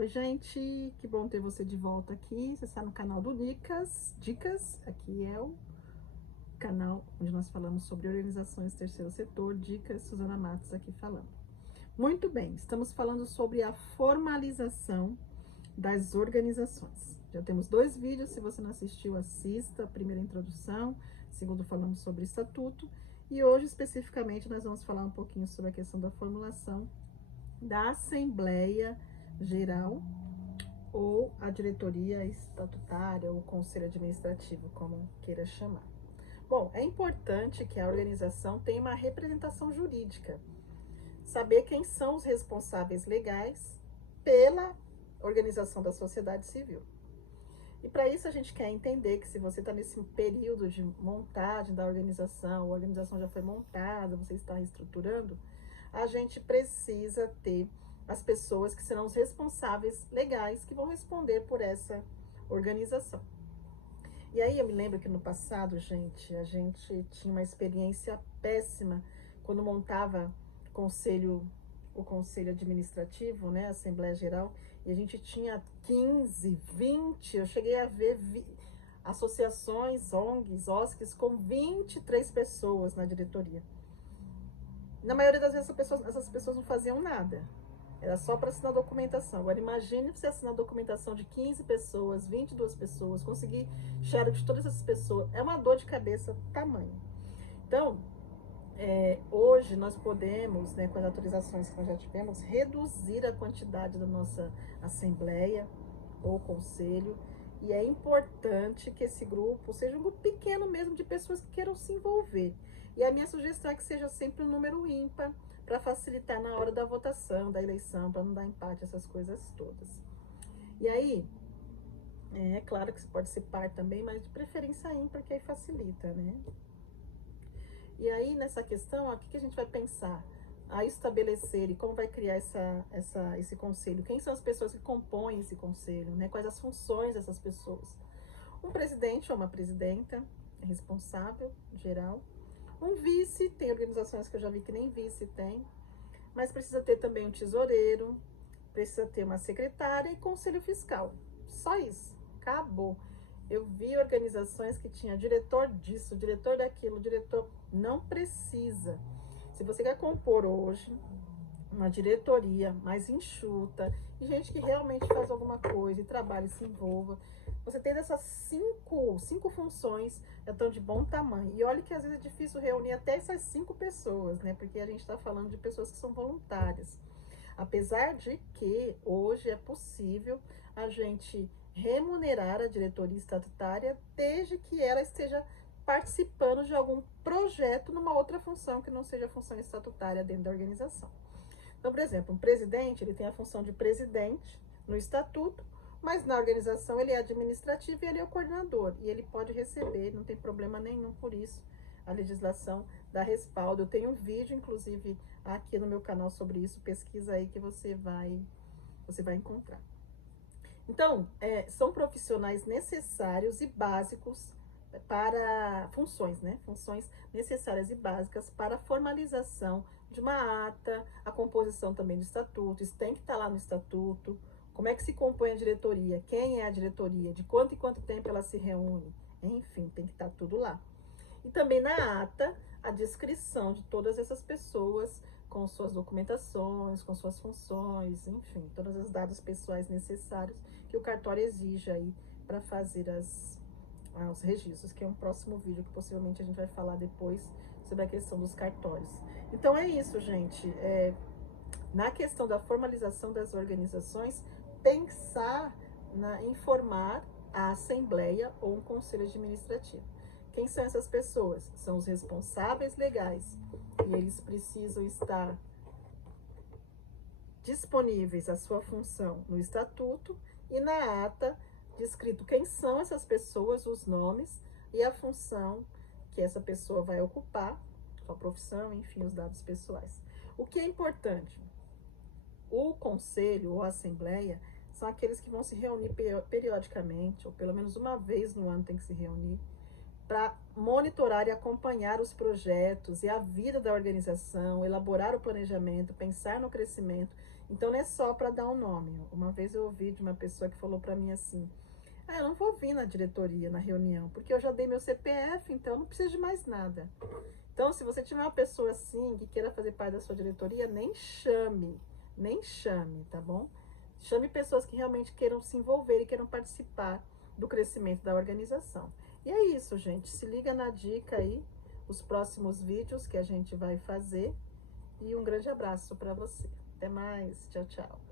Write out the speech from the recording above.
Oi, gente, que bom ter você de volta aqui. Você está no canal do Dicas. Aqui é o canal onde nós falamos sobre organizações terceiro setor. Dicas, Suzana Matos aqui falando. Muito bem, estamos falando sobre a formalização das organizações. Já temos 2 vídeos, se você não assistiu, assista. A primeira introdução, segundo falamos sobre estatuto. E hoje, especificamente, nós vamos falar um pouquinho sobre a questão da formulação da Assembleia Geral ou a diretoria estatutária ou o conselho administrativo, como queira chamar. Bom, é importante que a organização tenha uma representação jurídica, saber quem são os responsáveis legais pela organização da sociedade civil. E para isso a gente quer entender que se você está nesse período de montagem da organização, a organização já foi montada, você está reestruturando, a gente precisa ter as pessoas que serão os responsáveis legais que vão responder por essa organização. E aí eu me lembro que no passado, gente, a gente tinha uma experiência péssima quando montava o conselho administrativo, né, a Assembleia Geral, e a gente tinha 15, 20, eu cheguei a ver associações, ONGs, OSCs com 23 pessoas na diretoria. Na maioria das vezes essas pessoas não faziam nada. Era só para assinar documentação. Agora imagine você assinar documentação de 15 pessoas, 22 pessoas, conseguir xerox de todas essas pessoas. É uma dor de cabeça tamanho. Então, hoje nós podemos, né, com as autorizações que nós já tivemos, reduzir a quantidade da nossa assembleia ou conselho. E é importante que esse grupo seja um grupo pequeno mesmo de pessoas que queiram se envolver. E a minha sugestão é que seja sempre um número ímpar, para facilitar na hora da votação, da eleição, para não dar empate, essas coisas todas. E aí, é claro que você pode ser par também, mas de preferência ímpar, que aí facilita, né? E aí, nessa questão, o que a gente vai pensar? A estabelecer e como vai criar esse conselho? Quem são as pessoas que compõem esse conselho, né? Quais as funções dessas pessoas? Um presidente ou uma presidenta responsável, geral. Um vice, tem organizações que eu já vi que nem vice tem, mas precisa ter também um tesoureiro, precisa ter uma secretária e conselho fiscal. Só isso, acabou. Eu vi organizações que tinha diretor disso, diretor daquilo, diretor... Não precisa. Se você quer compor hoje uma diretoria mais enxuta, e gente que realmente faz alguma coisa e trabalha e se envolva, você tem dessas cinco funções, já estão de bom tamanho. E olha que às vezes é difícil reunir até essas 5 pessoas, né? Porque a gente está falando de pessoas que são voluntárias. Apesar de que hoje é possível a gente remunerar a diretoria estatutária desde que ela esteja participando de algum projeto numa outra função que não seja a função estatutária dentro da organização. Então, por exemplo, um presidente, ele tem a função de presidente no estatuto, mas na organização ele é administrativo e ele é o coordenador. E ele pode receber, não tem problema nenhum por isso. A legislação dá respaldo. Eu tenho um vídeo, inclusive, aqui no meu canal sobre isso. Pesquisa aí que você vai encontrar. Então, são profissionais necessários e básicos para funções, né? Funções necessárias e básicas para a formalização de uma ata, a composição também do estatuto, isso tem que estar lá no estatuto, como é que se compõe a diretoria, quem é a diretoria, de quanto em quanto tempo ela se reúne, enfim, tem que estar tudo lá. E também na ata, a descrição de todas essas pessoas, com suas documentações, com suas funções, enfim, todos os dados pessoais necessários que o cartório exige aí para fazer os registros, que é um próximo vídeo que possivelmente a gente vai falar depois sobre a questão dos cartórios. Então é isso, gente. Na questão da formalização das organizações, pensar em formar a assembleia ou um conselho administrativo. Quem são essas pessoas? São os responsáveis legais e eles precisam estar disponíveis à sua função no estatuto e na ata descrito quem são essas pessoas, os nomes e a função que essa pessoa vai ocupar, sua profissão, enfim, os dados pessoais. O que é importante? O conselho ou a assembleia são aqueles que vão se reunir periodicamente, ou pelo menos uma vez no ano tem que se reunir, para monitorar e acompanhar os projetos e a vida da organização, elaborar o planejamento, pensar no crescimento Então não é só para dar um nome. Uma vez eu ouvi de uma pessoa que falou para mim assim: ah, eu não vou vir na diretoria, na reunião, porque eu já dei meu CPF, então não preciso de mais nada. Então, se você tiver uma pessoa assim que queira fazer parte da sua diretoria, nem chame, tá bom? Chame pessoas que realmente queiram se envolver e queiram participar do crescimento da organização. E é isso, gente. Se liga na dica aí, os próximos vídeos que a gente vai fazer. E um grande abraço para você. Até mais. Tchau, tchau.